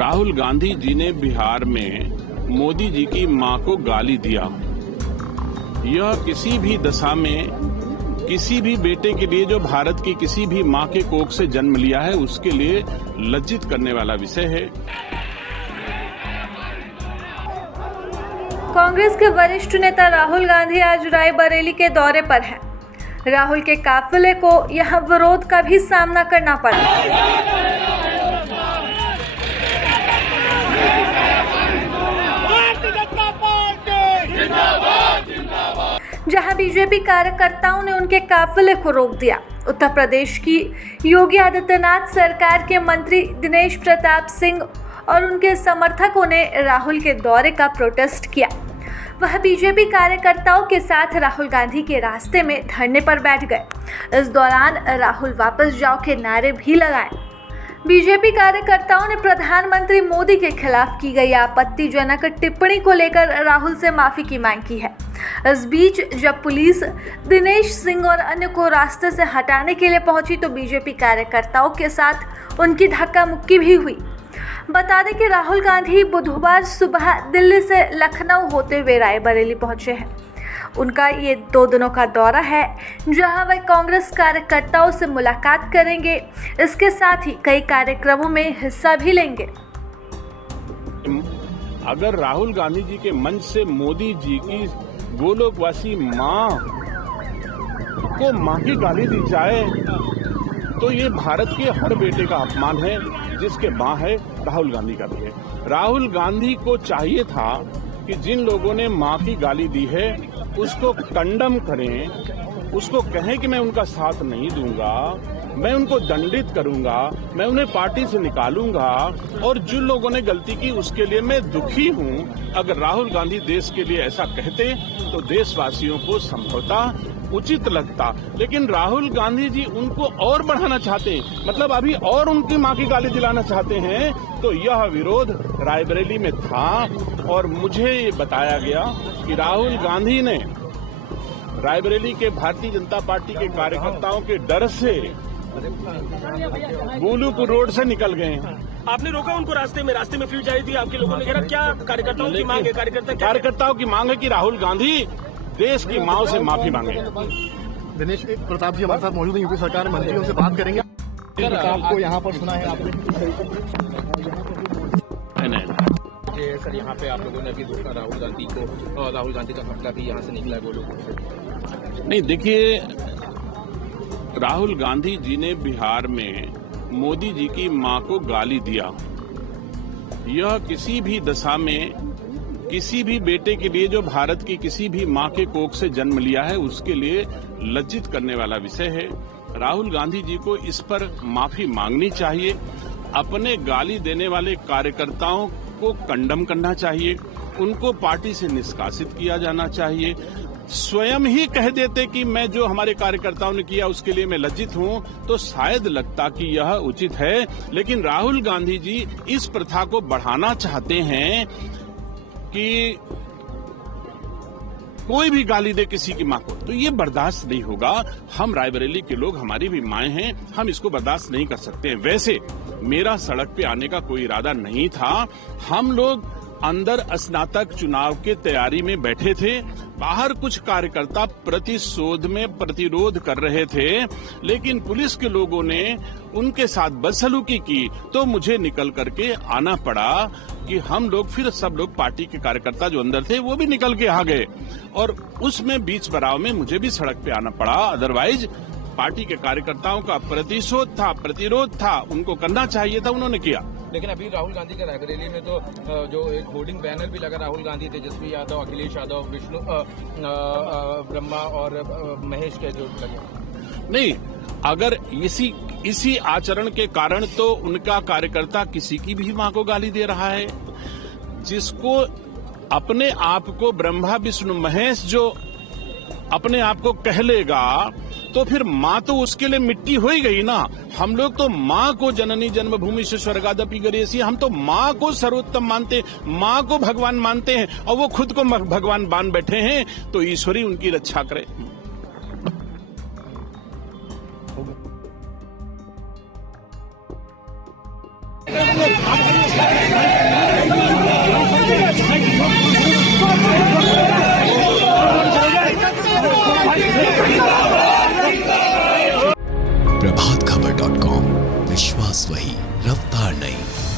राहुल गांधी जी ने बिहार में मोदी जी की मां को गाली दिया। यह किसी भी दशा में किसी भी बेटे के लिए जो भारत की किसी भी मां के कोख से जन्म लिया है उसके लिए लज्जित करने वाला विषय है। कांग्रेस के वरिष्ठ नेता राहुल गांधी आज रायबरेली के दौरे पर हैं। राहुल के काफिले को यहां विरोध का भी सामना करना पड़ा। जहां बीजेपी कार्यकर्ताओं ने उनके काफिले को रोक दिया। उत्तर प्रदेश की योगी आदित्यनाथ सरकार के मंत्री दिनेश प्रताप सिंह और उनके समर्थकों ने राहुल के दौरे का प्रोटेस्ट किया। वह बीजेपी कार्यकर्ताओं के साथ राहुल गांधी के रास्ते में धरने पर बैठ गए। इस दौरान राहुल वापस जाओ के नारे भी लगाए। बीजेपी कार्यकर्ताओं ने प्रधानमंत्री मोदी के खिलाफ की गई आपत्तिजनक टिप्पणी को लेकर राहुल से माफी की मांग की है। इस बीच जब पुलिस दिनेश सिंह और अन्य को रास्ते से हटाने के लिए पहुंची तो बीजेपी कार्यकर्ताओं के साथ उनकी धक्का मुक्की भी हुई। बता दें कि राहुल गांधी बुधवार सुबह दिल्ली से लखनऊ होते हुए रायबरेली पहुंचे हैं। उनका ये 2 दिनों का दौरा है जहां वे कांग्रेस कार्यकर्ताओं से मुलाकात करेंगे। इसके साथ ही कई कार्यक्रमों में हिस्सा भी लेंगे। अगर राहुल गांधी जी के मंच से मोदी जी की गोलोकवासी मां को मां की गाली दी जाए तो ये भारत के हर बेटे का अपमान है, जिसके मां है राहुल गांधी का भी है। राहुल गांधी को चाहिए था कि जिन लोगों ने मां की गाली दी है उसको कंडम करें, उसको कहें कि मैं उनका साथ नहीं दूंगा, मैं उनको दंडित करूंगा, मैं उन्हें पार्टी से निकालूंगा और जिन लोगों ने गलती की उसके लिए मैं दुखी हूं। अगर राहुल गांधी देश के लिए ऐसा कहते तो देशवासियों को संभवतः उचित लगता, लेकिन राहुल गांधी जी उनको और बढ़ाना चाहते हैं, मतलब अभी और उनकी मां की गाली दिलाना चाहते हैं। तो यह विरोध रायबरेली में था और मुझे ये बताया गया कि राहुल गांधी ने रायबरेली के भारतीय जनता पार्टी के कार्यकर्ताओं के डर से गोलूपुर रोड से निकल गए। आपने रोका उनको रास्ते में फील्ड जारी थी, आपके लोगों ने कहा क्या कार्यकर्ताओं की मांग है? कार्यकर्ताओं की मांग है कि राहुल गांधी देश की माओ से माफी मांगे। दिनेश प्रताप जी हमारे साथ मौजूद हैं, यूपी सरकार मंत्रियों से बात करेंगे। प्रताप को यहाँ पर सुना है आपने? सर यहाँ पे आप लोगों ने अभी रोका राहुल गांधी को, और राहुल गांधी का खटका भी यहाँ से निकला है गोलू से। नहीं, देखिए, राहुल गांधी जी ने बिहार में मोदी जी की मां को गाली दिया। यह किसी भी दशा में किसी भी बेटे के लिए जो भारत की किसी भी मां के कोख से जन्म लिया है उसके लिए लज्जित करने वाला विषय है। राहुल गांधी जी को इस पर माफी मांगनी चाहिए। अपने गाली देने वाले कार्यकर्ताओं को कंडम करना चाहिए, उनको पार्टी से निष्कासित किया जाना चाहिए। स्वयं ही कह देते कि मैं जो हमारे कार्यकर्ताओं ने किया उसके लिए मैं लज्जित हूं तो शायद लगता कि यह उचित है, लेकिन राहुल गांधी जी इस प्रथा को बढ़ाना चाहते हैं कि कोई भी गाली दे किसी की मां को, तो ये बर्दाश्त नहीं होगा। हम रायबरेली के लोग, हमारी भी माएं हैं, हम इसको बर्दाश्त नहीं कर सकते हैं। वैसे मेरा सड़क पे आने का कोई इरादा नहीं था। हम लोग अंदर स्नातक चुनाव के तैयारी में बैठे थे, बाहर कुछ कार्यकर्ता प्रतिरोध कर रहे थे, लेकिन पुलिस के लोगों ने उनके साथ बदसलूकी की तो मुझे निकल करके आना पड़ा कि हम लोग फिर सब लोग पार्टी के कार्यकर्ता जो अंदर थे वो भी निकल के आ गए और उसमें बीच बराव में मुझे भी सड़क पे आना पड़ा। अदरवाइज पार्टी के कार्यकर्ताओं का प्रतिरोध था, उनको करना चाहिए था, उन्होंने किया। लेकिन अभी राहुल गांधी के रायबरेली में तो जो एक होर्डिंग बैनर भी लगा राहुल गांधी, तेजस्वी यादव, अखिलेश यादव, विष्णु ब्रह्मा और महेश के जो लगे। नहीं, अगर इसी आचरण के कारण तो उनका कार्यकर्ता किसी की भी मां को गाली दे रहा है। जिसको अपने आप को ब्रह्मा विष्णु महेश जो अपने आप को कह लेगा तो फिर माँ तो उसके लिए मिट्टी हो ही गई ना। हम लोग तो माँ को जननी जन्मभूमि से स्वर्गादपि गरीयसी, हम तो माँ को सर्वोत्तम मानते हैं, माँ को भगवान मानते हैं और वो खुद को भगवान मान बैठे हैं, तो ईश्वरी उनकी रक्षा करे। आप प्रभातखबर.com, विश्वास वही, रफ्तार नहीं।